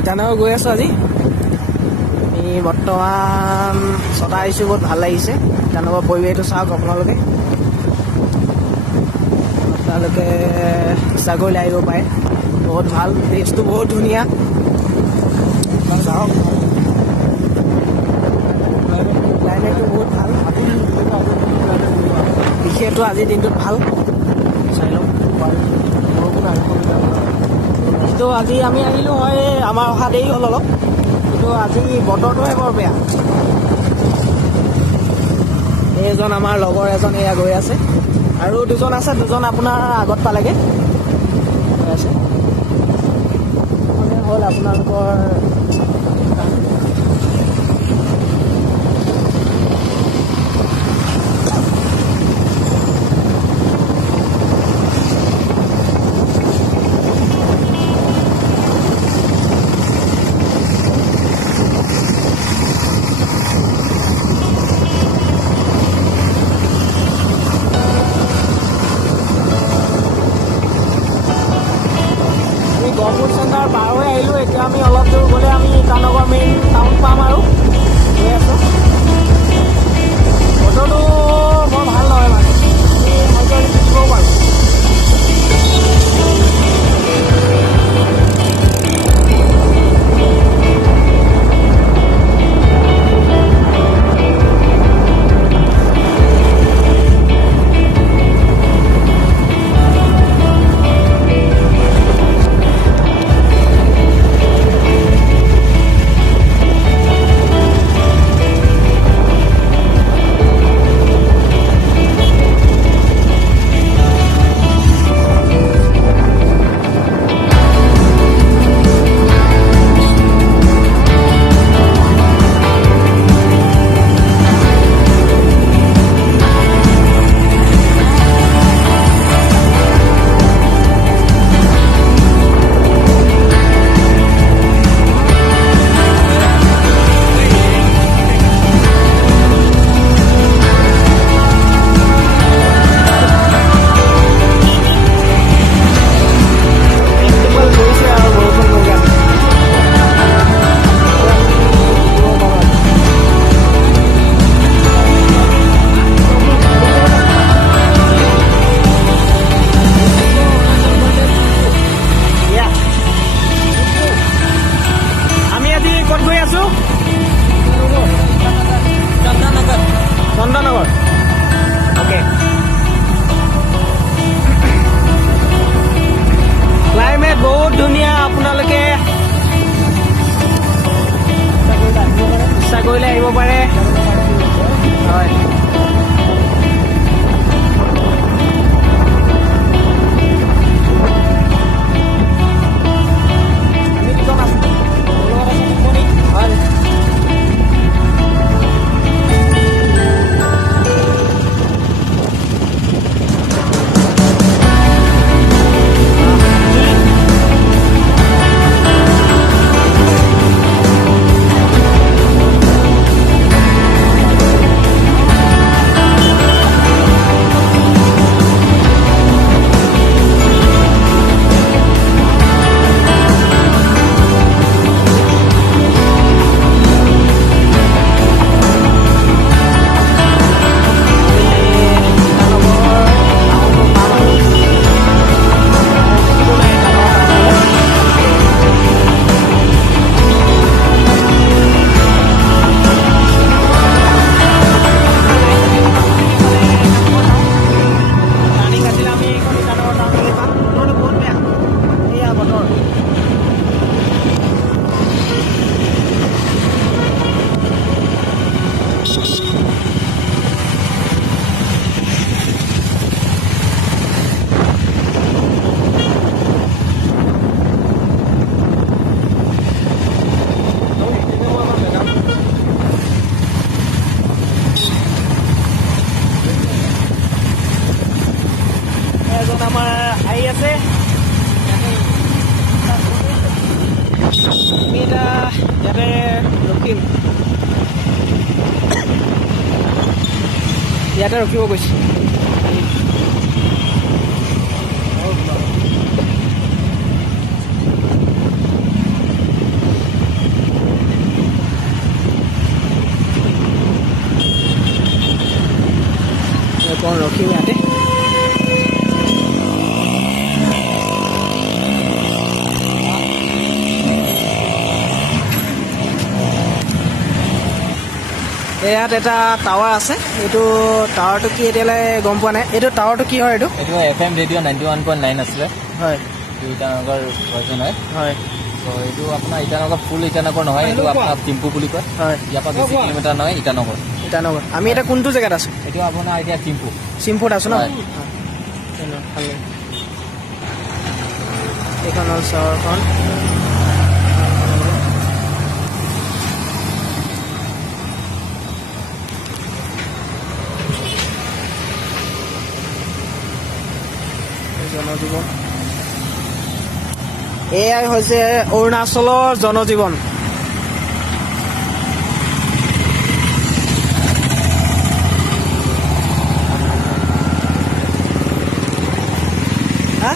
ইটানগৰ গৈ আছোঁ আজি। আমি বৰ্তমান ছটা আহিছোঁ, বহুত ভাল লাগিছে। ইটানগৰ পৰিৱেশটো চাওক আপোনালোকে ইচ্ছা কৰিলে আহিব পাৰে, বহুত ভাল, প্লেচটো বহুত ধুনীয়া। চাওক ক্লাইমেটটো বহুত ভাল, বিশেষটো আজিৰ দিনটোত ভাল। চাই লওক কিন্তু আজি আমি আহিলোঁ হয়, আমাৰ অহা দেৰি হ'ল অলপ, কিন্তু আজি বতৰটোহে বৰ বেয়া। এইজন আমাৰ লগৰ এজন এয়া গৈ আছে, আৰু দুজন আছে, দুজন আপোনাৰ আগত পালেগৈ গৈ আছে। মানে হ'ল আপোনালোকৰ গহপুৰ চেণ্টাৰ পাৰ হৈ আহিলোঁ। এতিয়া আমি অলপ দূৰ গ'লে আমি ইটানগৰ মেইন টাউন পাম আৰু গৈ আছোঁ। বতৰটো বৰ ভাল নহয়, মানে হয়তো আমি থাকিবও পাৰোঁ। চন্দননগৰ, অ'কে। ক্লাইমেট বহুত ধুনীয়া, আপোনালোকে ইচ্ছা কৰিলে আহিব পাৰে। হয়, হয়। ইয়াতে ৰখিব গৈছে। অকণ ৰখিম ইয়াতে ইয়াত এটা টাৱাৰ আছে এইটো টাৱাৰটো কি এতিয়ালৈ গম পোৱা নাই এইটো টাৱাৰটো কি হয় এইটো FM ৰেডিঅ' 91.9 আছিলে হয় ইটানগৰ ভাৰ্জন হয় হয় তো এইটো আপোনাৰ ইটানগৰ ফুল ইটানগৰ নহয় এইটো আপোনাৰ টিম্পু বুলি কয় হয় ইয়াৰ পৰা বেছি কিলোমিটাৰ নহয় ইটানগৰ ইটানগৰ আমি এতিয়া কোনটো জেগাত আছোঁ এইটো আপোনাৰ এতিয়া টিম্পু চিম্পুত আছোঁ ন হয়। ভালেই এইখন হ'ল চহৰখন জনজীৱন এয়াই হৈছে অৰুণাচলৰ জনজীৱন হা